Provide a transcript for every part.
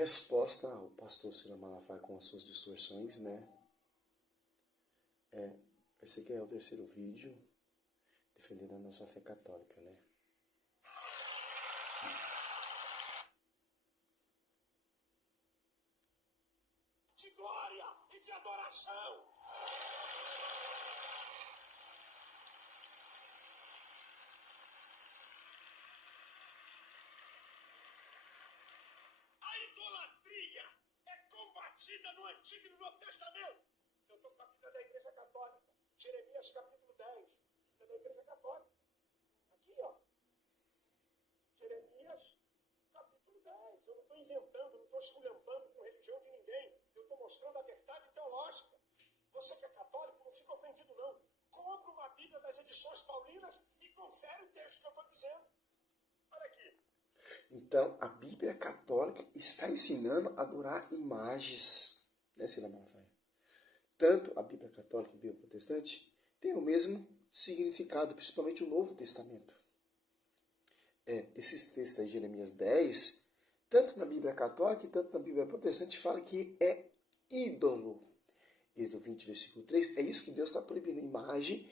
resposta ao pastor Ciro Malafaia com as suas distorções, né? Esse aqui é o terceiro vídeo defendendo a nossa fé católica, né? De glória e de adoração. A idolatria é combatida no Antigo e no Novo Testamento. Eu estou com a Bíblia da Igreja Católica, Jeremias capítulo 10, Bíblia da Igreja Católica. Aqui, ó. Jeremias capítulo 10. Eu não estou inventando, não estou esculhambando com religião de ninguém. Eu estou mostrando a verdade teológica. Você que é católico, não fica ofendido, não. Compra uma Bíblia das edições paulinas e confere o texto que eu estou dizendo. Olha aqui. Então, a Bíblia católica está ensinando a adorar imagens, né, Ciro Malafaia? Tanto a Bíblia católica e a Bíblia protestante têm o mesmo significado, principalmente o Novo Testamento. Esses textos de Jeremias 10, tanto na Bíblia católica e tanto na Bíblia protestante, fala que é ídolo. Êxodo 20, versículo 3, é isso que Deus está proibindo, imagem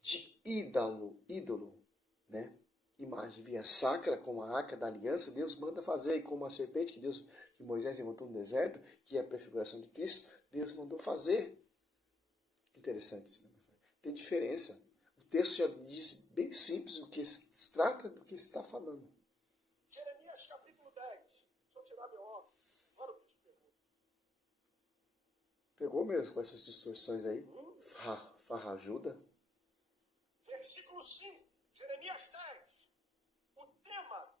de ídolo, né? Imagem via sacra, como a arca da aliança, Deus manda fazer, e como a serpente que Moisés levantou no deserto, que é a prefiguração de Cristo, Deus mandou fazer. Interessante, tem diferença. O texto já diz bem simples o que se trata do que se está falando. Jeremias capítulo 10. Deixa eu tirar meu óculos. Olha o que te pergunto. Pegou mesmo com essas distorções aí? Farrajuda. Versículo 5. Jeremias 10. O tema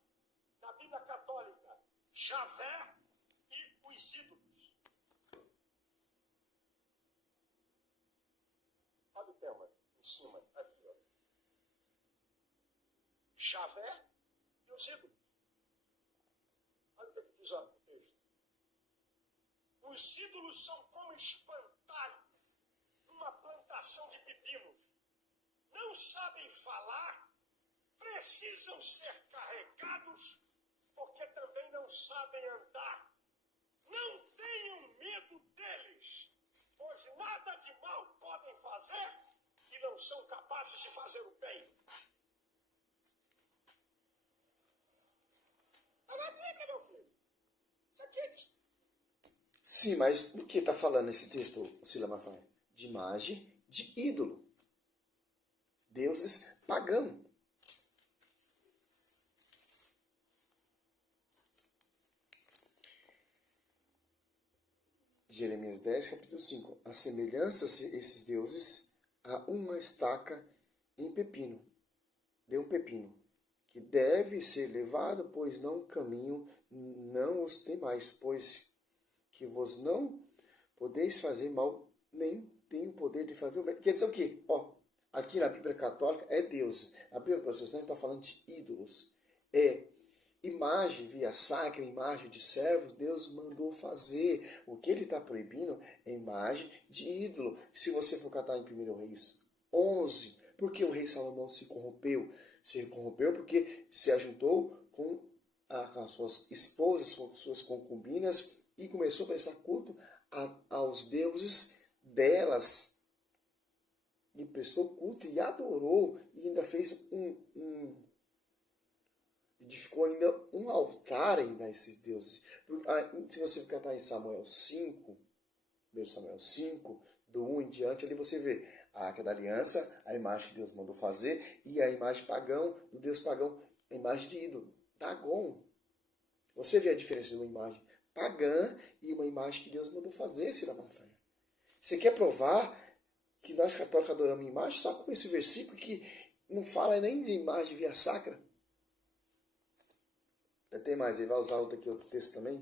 da Bíblia Católica: Javé e os ídolos. Olha o tema em cima, aqui, ó. Javé e os ídolos. Olha o que diz o texto. Os ídolos são como espantalho numa plantação de pepinos. Não sabem falar, precisam ser carregados, porque também não sabem andar. Não tenham medo deles, pois nada de mal podem fazer e não são capazes de fazer o bem. Está na Bíblia, meu filho. Isso aqui é de... Sim, mas do que está falando esse texto, Ciro Malafaia? De imagem de ídolo. Deuses pagãos. Jeremias 10, capítulo 5. Assemelhança-se esses deuses a uma estaca em pepino, de um pepino, que deve ser levado, pois não caminho, não os temais, pois que vos não podeis fazer mal, nem tem o poder de fazer o bem. Quer dizer o quê? Aqui na Bíblia Católica é Deus. A Bíblia Protestante está falando de ídolos. É imagem via sacra, imagem de servos, Deus mandou fazer. O que ele está proibindo é imagem de ídolo. Se você for catar em 1 Reis 11, por que o rei Salomão se corrompeu? Se corrompeu porque se ajuntou com as suas esposas, com suas concubinas, e começou a prestar culto aos deuses delas. E prestou culto e adorou, e ainda fez edificou ainda um altar ainda a esses deuses. Se você catar em Samuel 5, 1 Samuel 5, do 1 em diante, ali você vê a Arca da Aliança, a imagem que Deus mandou fazer, e a imagem pagão, do Deus pagão, a imagem de ídolo, Dagon. Você vê a diferença de uma imagem pagã e uma imagem que Deus mandou fazer, Ciro Malafaia. Você quer provar que nós católicos adoramos imagem só com esse versículo que não fala nem de imagem via sacra? Tem mais, ele vai usar outro texto também,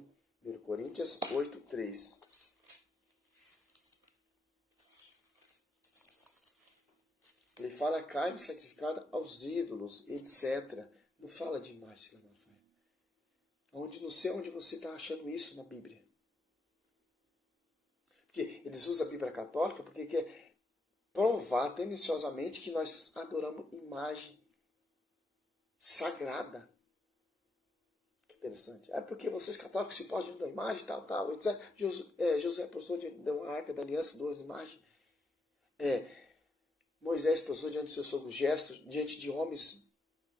1 Coríntios 8, 3. Ele fala carne sacrificada aos ídolos, etc. Não fala de imagem, Ciro Malafaia. Não sei onde você está achando isso na Bíblia. Porque eles usam a Bíblia católica porque quer provar tendenciosamente que nós adoramos imagem sagrada. Interessante. É porque vocês católicos se podem da imagem, tal, etc. Josué postou diante da Arca da Aliança, 2 imagens. Moisés postou diante dos seus sogros gestos, diante de homens,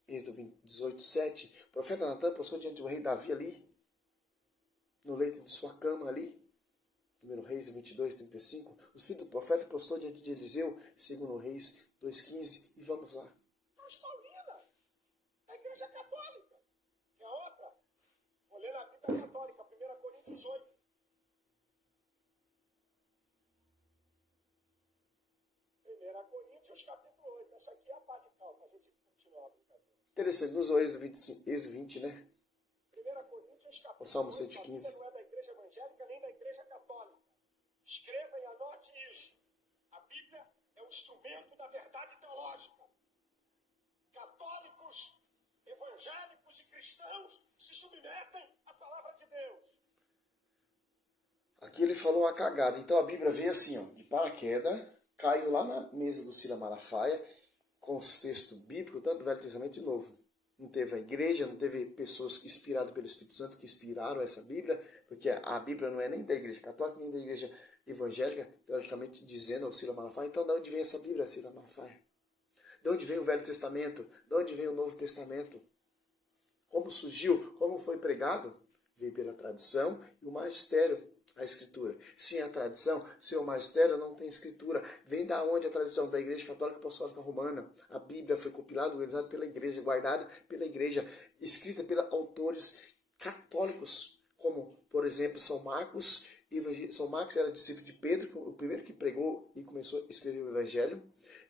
Êxodo 18:7. O profeta Natan postou diante do rei Davi ali, no leito de sua cama ali. 1 Reis 22:35. O filho do profeta postou diante de Eliseu, 2 Reis 2:15. E vamos lá. Mas Paulina, a igreja católica, que é outra. Vou ler na Bíblia Católica, 1 Coríntios 8. Coríntios capítulo 8. Essa aqui é a parte de cal, para a gente continuar a brincadeira. Interessante, nos Êxodo 20, né? 1 Coríntios capítulo O Salmo 8, 115. a Bíblia não é da igreja evangélica nem da igreja católica. Escreva e anote isso. A Bíblia é um instrumento da verdade teológica. Católicos, evangélicos e cristãos se submetem à palavra de Deus. Aqui ele falou uma cagada. Então a Bíblia veio assim, ó, de paraquedas, caiu lá na mesa do Cira Malafaia, com os textos bíblicos, tanto do Velho Testamento e Novo. Não teve a igreja, não teve pessoas inspiradas pelo Espírito Santo que inspiraram essa Bíblia, porque a Bíblia não é nem da igreja católica, nem da igreja evangélica, teologicamente dizendo ao Cira Malafaia. Então de onde vem essa Bíblia, Cira Malafaia? De onde vem o Velho Testamento? De onde vem o Novo Testamento? Como surgiu? Como foi pregado? Veio pela tradição e o magistério, a escritura. Sem a tradição, sem o magistério, não tem escritura. Vem da onde a tradição? Da Igreja Católica Apostólica Romana. A Bíblia foi compilada, organizada pela igreja, guardada pela igreja, escrita por autores católicos, como, por exemplo, São Marcos. São Marcos era discípulo de Pedro, o primeiro que pregou e começou a escrever o Evangelho.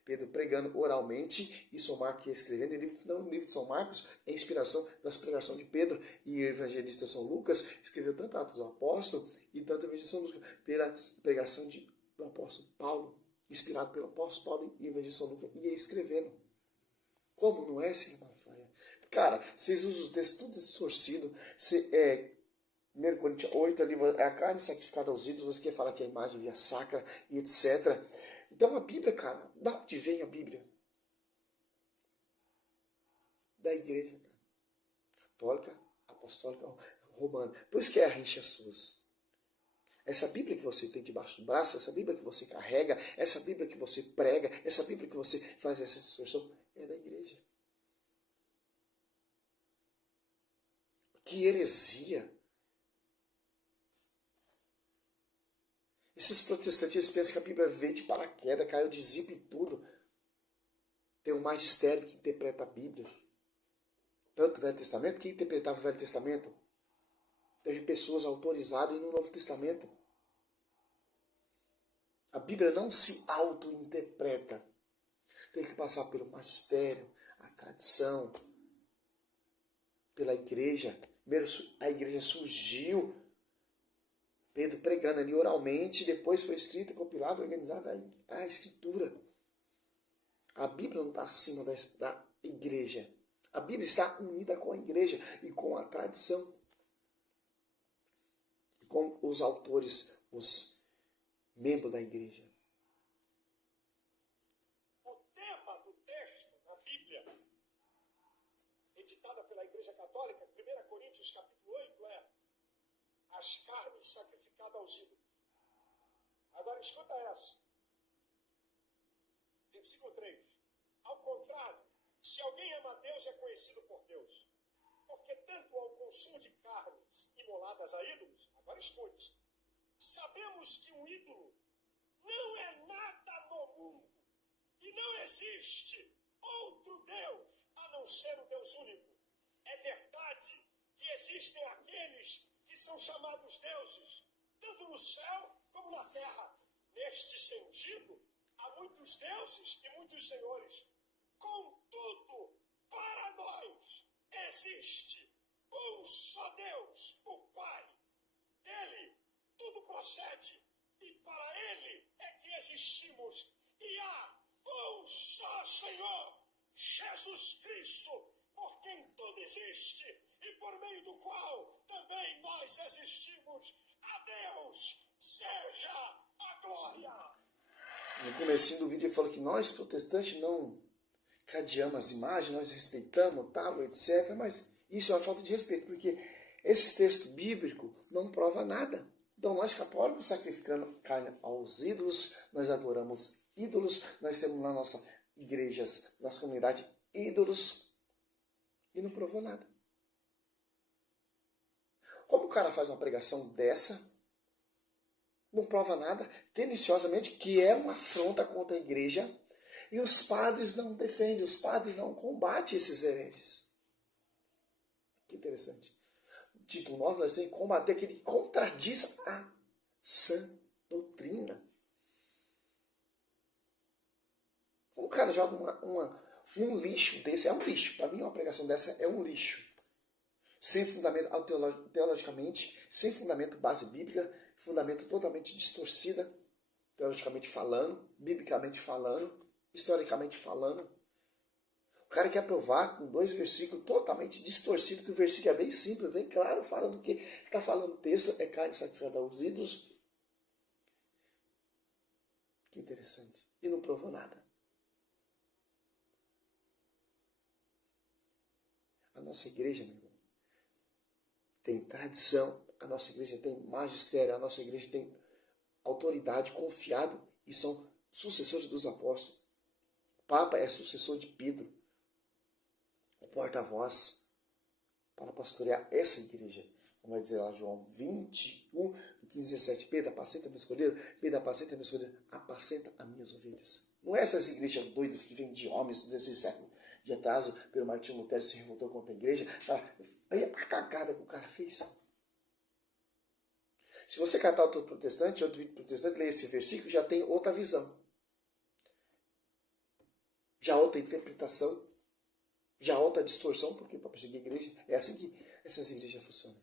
Pedro pregando oralmente e São Marcos escrevendo. No livro de São Marcos é inspiração das pregações de Pedro, e o evangelista São Lucas escreveu tanto Atos do Apóstolo e tanto o evangelista São Lucas pela pregação do apóstolo Paulo, inspirado pelo apóstolo Paulo e o evangelista São Lucas, ia escrevendo. Como não é, Cira Malafaia? Cara, vocês usam o texto tudo distorcido. 1 Coríntios 8, ali é a carne sacrificada aos ídolos, você quer falar que a imagem via sacra e etc. Então a Bíblia, cara, da onde vem a Bíblia? Da igreja católica, apostólica, romana. Por isso que é a rincha suas. Essa Bíblia que você tem debaixo do braço, essa Bíblia que você carrega, essa Bíblia que você prega, essa Bíblia que você faz essa distorção, é da igreja. Que heresia! Esses protestantes pensam que a Bíblia veio de paraquedas, caiu de zipo e tudo. Tem um magistério que interpreta a Bíblia. Tanto o Velho Testamento, quem interpretava o Velho Testamento? Teve pessoas autorizadas no Novo Testamento. A Bíblia não se auto-interpreta. Tem que passar pelo magistério, a tradição, pela igreja. Primeiro a igreja surgiu, Pedro pregando ali oralmente, depois foi escrita, compilada, organizada a escritura. A Bíblia não está acima da igreja. A Bíblia está unida com a igreja e com a tradição. E com os autores, os membros da igreja. O tema do texto na Bíblia, editada pela Igreja Católica, 1 Coríntios capítulo 8, é as carnes sacrificadas aos ídolos. Agora escuta essa. Versículo 3. Ao contrário, se alguém ama Deus, é conhecido por Deus. Porque tanto ao consumo de carnes imoladas a ídolos, agora escute, sabemos que um ídolo não é nada no mundo e não existe outro Deus a não ser o Deus único. É verdade que existem aqueles que são chamados deuses, tanto no céu como na terra. Neste sentido, há muitos deuses e muitos senhores. Contudo, para nós existe um só Deus, o Pai. Dele tudo procede e para Ele é que existimos. E há um só Senhor, Jesus Cristo, por quem tudo existe e por meio do qual também nós existimos. A Deus seja a glória. No comecinho do vídeo ele falou que nós, protestantes, não cadeamos as imagens, nós respeitamos, tal, etc. Mas isso é uma falta de respeito, porque Esse texto bíblico não prova nada. Então, nós católicos sacrificando carne aos ídolos, nós adoramos ídolos, nós temos na nossa igrejas, nossa comunidade, ídolos, e não provou nada. Como o cara faz uma pregação dessa, não prova nada, tendenciosamente, que é uma afronta contra a igreja, e os padres não defendem, os padres não combatem esses hereges. Que interessante. Título 9, nós temos que combater aquele que contradiz a sã doutrina. Um cara joga um lixo desse, é um lixo. Para mim, uma pregação dessa é um lixo. Sem fundamento teologicamente, sem fundamento base bíblica, fundamento totalmente distorcida, teologicamente falando, biblicamente falando, historicamente falando. O cara quer provar com 2 versículos totalmente distorcidos, que o versículo é bem simples, bem claro, fala do que está falando o texto, é carne sacrificada aos ídolos. Que interessante. E não provou nada. A nossa igreja, meu irmão, tem tradição, a nossa igreja tem magistério, a nossa igreja tem autoridade, confiado, e são sucessores dos apóstolos. O Papa é sucessor de Pedro, o porta-voz para pastorear essa igreja. Como vai dizer lá João 21, 15, 17, Pedro, apacenta meu escolheiro, Pedro, apacenta meu escolheiro, apacenta as minhas ovelhas. Não é essas igrejas doidas que vêm de homens 16 séculos de atraso, pelo Martinho Lutero se revoltou contra a igreja. Aí a cagada que o cara fez. Se você catar outro protestante, outro vídeo protestante, lê esse versículo, já tem outra visão. Já outra interpretação. Já outra distorção, porque para perseguir a igreja, é assim que essas igrejas funcionam.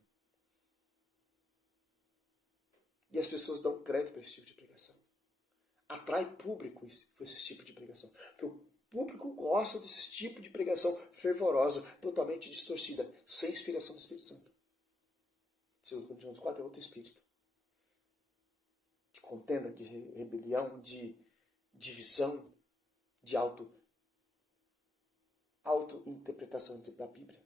E as pessoas dão crédito para esse tipo de pregação. Atrai público esse tipo de pregação. Porque o público gosta desse tipo de pregação fervorosa, totalmente distorcida, sem inspiração do Espírito Santo. 2 Coríntios 4 é outro espírito. De contenda, de rebelião, de divisão, de auto-interpretação da Bíblia.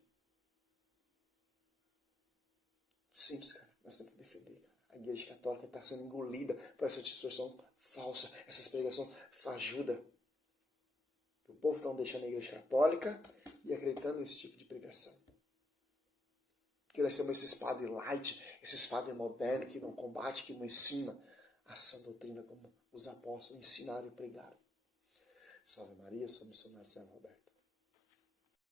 Simples, cara. Nós temos que defender, cara. A igreja católica está sendo engolida por essa distorção falsa, essa pregação fajuda. O povo está deixando a igreja católica e acreditando nesse tipo de pregação. Porque nós temos esses padres light, esses padres modernos que não combatem, que não ensinam a sã doutrina como os apóstolos ensinaram e pregaram. Salve Maria, sou missionário São Roberto.